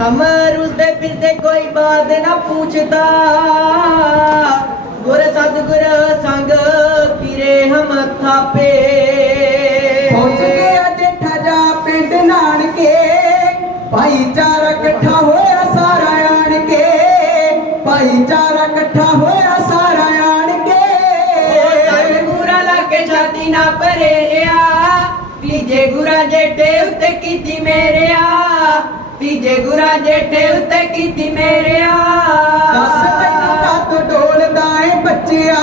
ਹਮ ਰੁਸਦੇ ਫਿਰਦੇ ਕੋਈ ਬਾਤ ਨਾ ਪੁੱਛਦਾ। ਗੁਰ ਸਤਗੁਰ ਸੰਗ ਕਿਰੇ ਹਮ ਥਾਪੇ। ਪਹੁੰਚ ਗਿਆ ਜੇਠਾ ਜਾ ਪਿੰਡ ਨਾਨਕੇ। ਭਾਈਚਾਰਾ ਇਕੱਠਾ ਹੋਇਆ ਸਾਰਾ ਆਣ ਕੇ ਭਾਈਚਾਰਾ ਇਕੱਠਾ ਹੋਇਆ ਸਾਰਾ ਆਣ ਕੇ ਸਤਗੁਰਾ ਲਾਗੇ ਛਾਤੀ ਨਾ ਭਰੇ ਰਿਆ ਤੀਜੇ ਗੁਰਾ ਜੇਠੇ ਉੱਤੇ ਕੀਤੀ ਤੀਜੇ ਗੁਰਾ ਜੇਠੇ ਉੱਤੇ ਕੀਤੀ ਮੇਰਿਆ ਦੱਸ ਤੈਨੂੰ ਕਾਤੋਂ ਡੋਲਦਾ ਏ ਬੱਚਿਆ।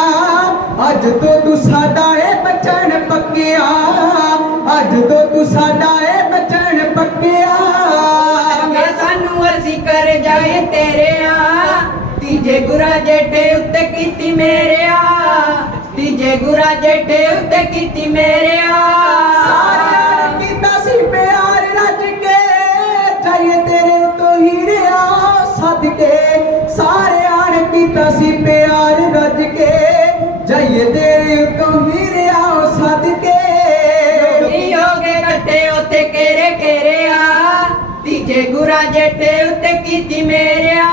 ਅੱਜ ਤੋਂ ਤੂੰ ਸਾਡਾ ਏ ਬਚਨ ਪੱਕਿਆ। ਅੱਜ ਤੋਂ ਤੂੰ ਸਾਡਾ ਏ ਬਚਨ ਪੱਕਿਆ। ਅੱਗੇ ਸਾਨੂੰ ਅਸੀਂ ਕਰ ਜਾਏ ਤੇਰਿਆ ਤੀਜੇ ਗੁਰਾ ਜੇਠੇ ਉੱਤੇ ਕੀਤੀ ਮੇਰਿਆ ਤੀਜੇ ਗੁਰਾ ਜੇਠੇ ਉੱਤੇ ਕੀਤੀ ਮੇਰਿਆ ਤੇਰੇ ਸਦਕੇ। ਉੱਤੇ ਕੇਰੇ ਤੀਜੇ ਗੁਰਾ ਜੇਠੇ ਉੱਤੇ ਕੀਤੀ ਮੇਰਿਆ।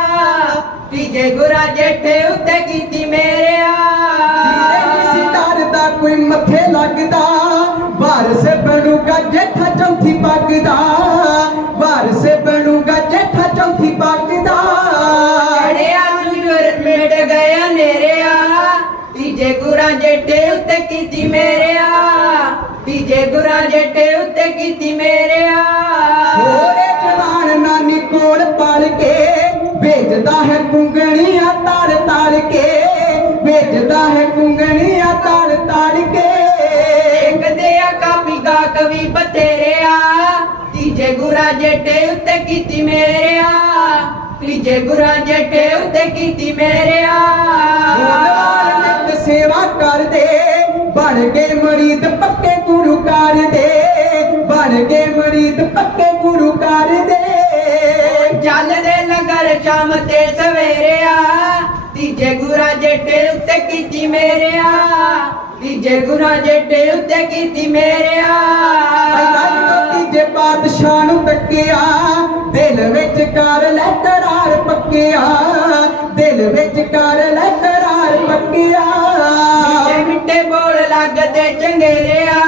ਤੀਜੇ ਗੁਰਾ ਜੇਠੇ ਉੱਤੇ ਕੀਤੀ ਮੇਰਿਆ। ਦਾ ਕੋਈ ਮੱਥੇ ਲੱਗਦਾ। ਵਾਰਸ ਬਣੂਗਾ ਜੇਠਾ ਚੌਥੀ ਪੱਗ ਤੀਜੇ ਗੁਰਾ ਜੇਠੇ ਉੱਤੇ ਕੀਤੀ ਮੇਰਿਆ ਤੀਜੇ ਗੁਰਾ ਜੇਠੇ ਉੱਤੇ ਕੀਤੀ ਮੇਰਿਆ। ਹੋਰੇ ਜਵਾਨ ਨਾਨੀ ਕੋਲ ਪਲ ਕੇ ਵੇਚਦਾ ਹੈ ਕੁੰਗਣੀਆਂ ਤਾੜ ਤਾੜ ਕੇ ਵੇਚਦਾ ਹੈ ਕੁੰਗਣੀਆਂ ਤਾੜ ਤਾੜ ਕੇ। ਦੇਖਦੇ ਆ ਕਾਪੀ ਗਾ ਕਵੀ ਬਤੇਰਿਆ ਤੀਜੇ ਗੁਰਾ ਜੇਠੇ ਉੱਤੇ ਕੀਤੀ ਮੇਰਿਆ ਤੀਜੇ ਗੁਰਾ ਜੇਠੇ ਉੱਤੇ ਕੀਤੀ ਮੇਰਿਆ। ਬਣ ਕੇ ਮਰੀਦ ਪੱਕੇ ਗੁਰੂ ਕਰਦੇ ਬਣ ਕੇ ਮਰੀਦ ਪੱਕੇ ਗੁਰੂ ਕਰਦੇ ਚੱਲਦੇ ਲੰਗਰ ਸ਼ਾਮ ਤੇ ਸਵੇਰਿਆ ਤੀਜੇ ਗੁਰਾ ਜੇਠੇ ਉੱਤੇ ਕੀਤੀ ਮੇਰਿਆ ਤੀਜੇ ਗੁਰਾ ਜੇਠੇ ਉੱਤੇ ਕੀਤੀ ਮੇਰਿਆ। ਤੀਜੇ ਪਾਤਸ਼ਾਹ ਨੂੰ ਤੱਕਿਆ ਦਿਲ ਵਿੱਚ ਕਰ ਲੈ ਕਰਾਰ ਪੱਕਿਆ ਦਿਲ ਵਿੱਚ ਕਰ ਚੰਗੇਰਿਆ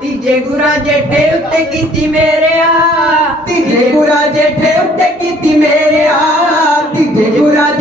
ਤੀਜੇ ਗੁਰਾ ਜੇਠੇ ਉੱਤੇ ਕੀਤੀ ਮੇਰਿਆ। ਤੀਜੇ ਗੁਰਾ ਜੇਠੇ ਉੱਤੇ ਕੀਤੀ ਮੇਰਿਆ। ਤੀਜੇ ਗੁਰਾ